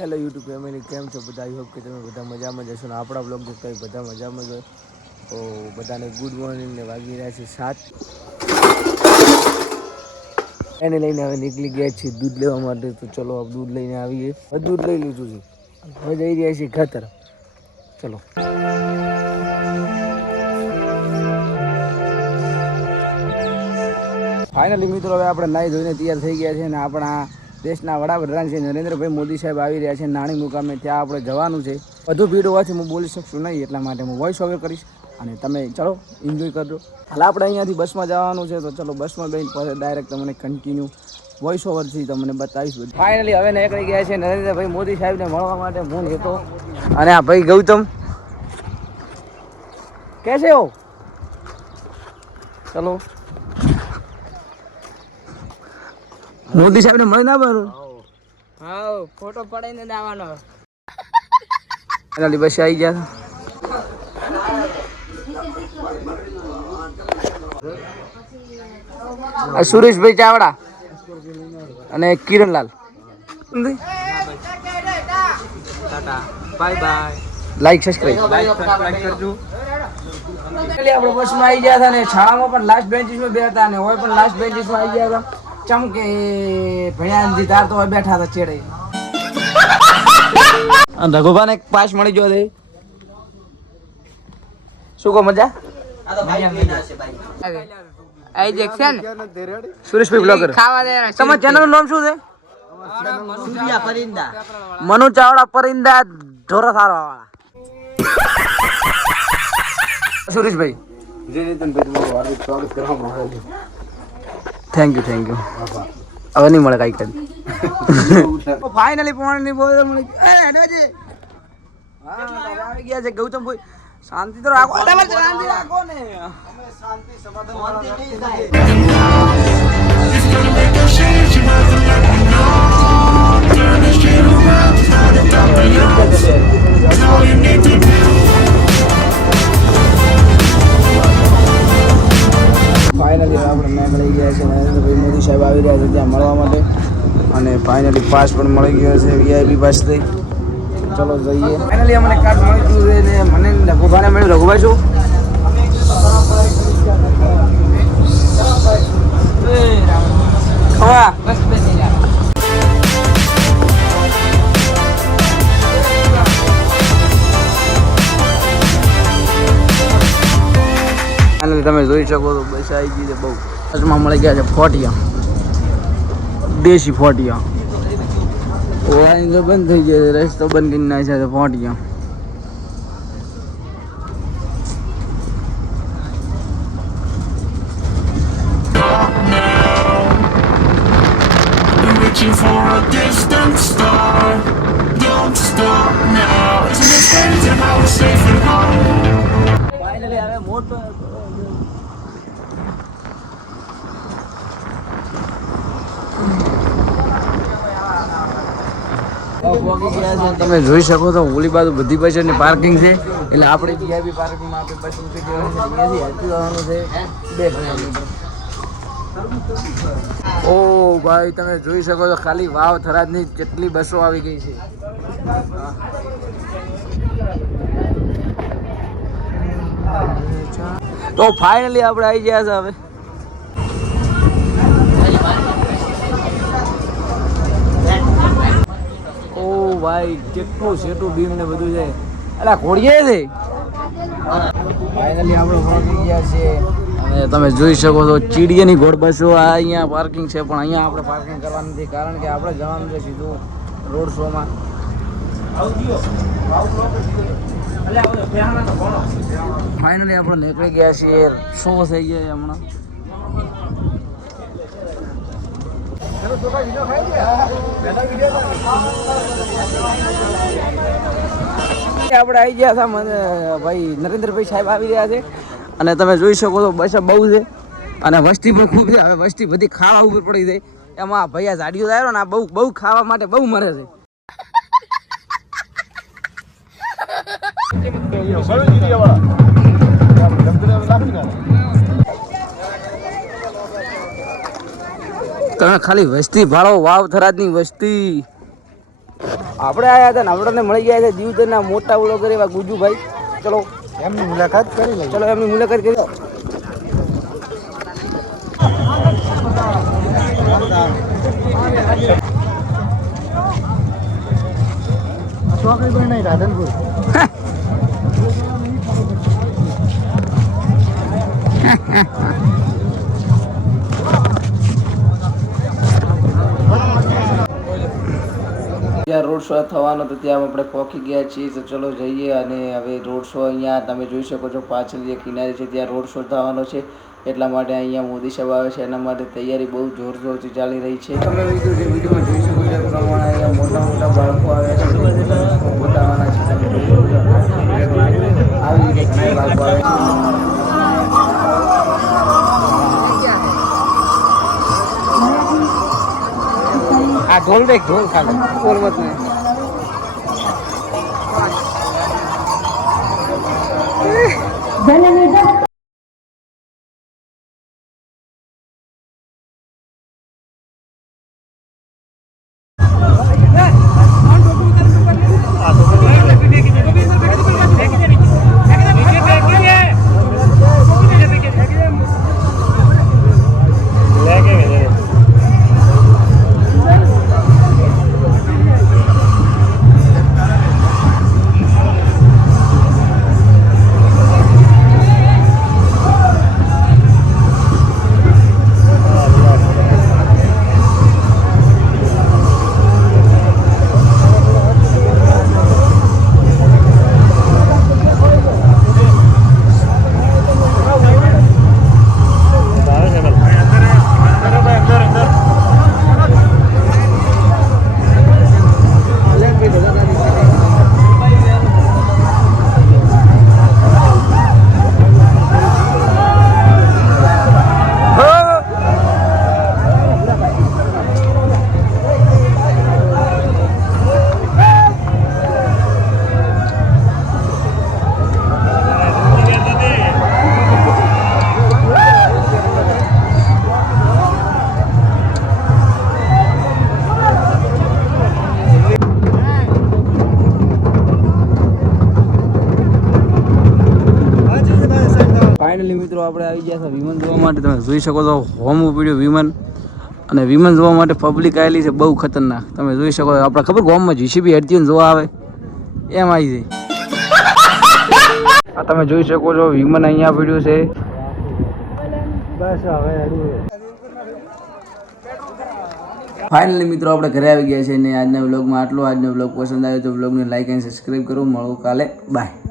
Hello YouTube family, કેમ છો બધા? આઈ હોપ કે તમે બધા મજામાં જશો ને આપણા બ્લોગ જોતા બધા મજામાં જ હોય. તો બધાને ગુડ મોર્નિંગ ને વાગી રહ્યા છે 7. એને લઈને હવે નીકળી ગયા છીએ દૂધ લેવા માટે. તો ચલો દૂધ લઈને આવીએ. દૂધ લઈ લીધું છે, હવે જઈ રહ્યા છીએ ઘર તરફ. ચલો ફાઇનલી મિત્રો, હવે આપણે નાહી ધોઈને તૈયાર થઈ ગયા છે અને આપણા દેશના વડાપ્રધાન શ્રી નરેન્દ્રભાઈ મોદી સાહેબ આવી રહ્યા છે નાણી મુકામે. ત્યાં આપણે જવાનું છે. વધુ ભીડ હોવાથી હું બોલી શકશું નહીં, એટલા માટે હું વોઇસ ઓવર કરીશ અને તમે ચલો એન્જોય કરજો. હાલ આપણે અહીંયાથી બસમાં જવાનું છે, તો ચલો બસમાં બેન પછી ડાયરેક્ટ તમને કન્ટિન્યુ વોઇસ ઓવરથી તમને બતાવીશ. ફાઇનલી હવે નીકળી ગયા છે નરેન્દ્રભાઈ મોદી સાહેબને મળવા માટે. હું હતો અને આ ભાઈ ગૌતમ. કેસે હો? ચલો મોદી સાહેબ ને મળી ના બરો. હા, ફોટો પડાઈને જવાનો. ફાઇનલી બસ આવી ગયા. સુરેશભાઈ ચાવડા અને Kiranlal. Bye bye. Like subscribe કરજો. આપણે બસમાં આવી ગયા હતા ને શાળામાં પણ લાસ્ટ બેન્ચીસમાં બે હતા ને હોય પણ લાસ્ટ બેન્ચીસમાં આવી ગયા હતા. ચમકે ભણ્યા તાર તો બેઠા હતા ચેડે. રઘુભાને પાસ મળી ગયો છે. શું કહો, મજા? સુરેશભાઈ બ્લોગર. તમારા ચેનલ નું નામ શું છે? મનુ ચાવડા પરિંદા ઢોરા સારવા વાળા. Sureshbhai thank you. હવે નહીં મળે કઈ કરી. ફાઇનલી પાણીની બોટલ મળી આવી ગયા છે. ગૌતમ ભાઈ શાંતિ તો રાખો. શાંતિ રાખો ને. ફાઇનલી આપણે નીકળી ગયા છે. નરેન્દ્રભાઈ મોદી સાહેબ આવી રહ્યા છે ત્યાં મળવા માટે. અને ફાઇનલી પાસ પણ મળી ગયો છે વીઆઈપી પાસથી. ચલો જઈએ. ફાઇનલી અમને કાર્ડ મળી ગયું છે ને મને રઘુભાઈને મળ્યું. રઘુભાઈ શું તમે જોઈ શકો છો બસ આવી ગઈ છે. બહુ બસમાં મળી ગયા છે ફોટિયા, દેશી ફોટિયા. ઓરાની તો બંધ થઈ ગયો, રસ્તો બંધ કરી નાખ્યા છે ફોટિયા. For a distant star, don't stop now. Isn't it strange how we're safe and home? Finally હવે મોટો તમે જોઈ શકો છો. ઓલી બાજુ બધી બસોની પાર્કિંગ છે, એટલે આપણે વીઆઈપી પાર્કિંગમાં આપણે બસ ઉતરી જવાની છે. અહીંયાથી હજી જવાનું છે 2 કિલોમીટર. ઓ ભાઈ તમે જોઈ શકો છો ખાલી વાવ થરાદની કેટલી બસો આવી ગઈ છે. તો ફાઇનલી આપણે આવી ગયા છે હવે. ઓ ભાઈ કેટલું સેટું બીમ ને બધું છે. અલા ઘોડીએ છે. ફાઇનલી આપણે પહોંચી ગયા છે અને તમે જોઈ શકો છો ચીડિયાની ઘોડ બસો આ અહીંયા પાર્કિંગ છે, પણ અહીંયા આપણે પાર્કિંગ કરવાનું નથી કારણ કે આપણે જવાનું છે સીધું રોડ શોમાં. ફાઇનલી આપણે નીકળી ગયા છીએ. શો થઈ ગયા હમણાં. આપણે આવી ગયા હતા ભાઈ નરેન્દ્રભાઈ સાહેબ આવી રહ્યા છે અને તમે જોઈ શકો છો બસ બહુ છે અને વસ્તી પણ ખૂબ છે. હવે વસ્તી બધી ખાવા ઉપર પડી જાય. એમાં ભૈયા ઝાડીઓ આવ્યો ને બહુ ખાવા માટે બહુ મરે છે. તમે ખાલી વસ્તી ભાળો વાવ થરાદની વસ્તી. આપણે આવ્યા હતા ને આપણને મળી ગયા છે દીવદરના મોટા વ્લોગર એવા ગુજુભાઈ. ચલો એમની મુલાકાત કરી લઈએ. ચલો એમની મુલાકાત કરી. રાધનપુર જ્યાં રોડ શો થવાનો તો ત્યાં આપણે પહોંચી ગયા છીએ. તો ચલો જઈએ અને હવે રોડ શો અહીંયા તમે જોઈ શકો છો પાછળ જે કિનારે છે ત્યાં રોડ શો થવાનો છે. એટલા માટે અહીંયા મોદી સાહેબ આવે છે એના માટે તૈયારી બહુ જોરશોરથી ચાલી રહી છે. તમે વિડીયોમાં જોઈ શકો છો એ પ્રમાણે અહીંયા મોટા મોટા બાળકો આવ્યા છે બતાવવાના છે. તમે જોઈ શકો છો આવી રીતે બાળકો આવે છે. આ ઢોલ દેખ ઢોલ ખાલી બોલ મત નહીં. ફાઇનલી મિત્રો આપણે આવી ગયા છે વિમાન જોવા માટે. તમે જોઈ શકો છો હોમ પડ્યું વિમાન અને વિમાન જોવા માટે પબ્લિક આવેલી છે બહુ ખતરનાક. તમે જોઈ શકો છો આપણે ખબર ગામમાં જીસીબી હેડતી હોય જોવા આવે એમ આવી જાય. આ તમે જોઈ શકો છો વિમાન અહીંયા પડ્યું છે. બસ હવે ફાઇનલી મિત્રો આપણે ઘરે આવી ગયા છે અને આજના વ્લોગમાં આટલું. આજનો વ્લોગ પસંદ આવ્યો તો વ્લોગને લાઈક અને સબસ્ક્રાઈબ કરો. મળું કાલે. બાય.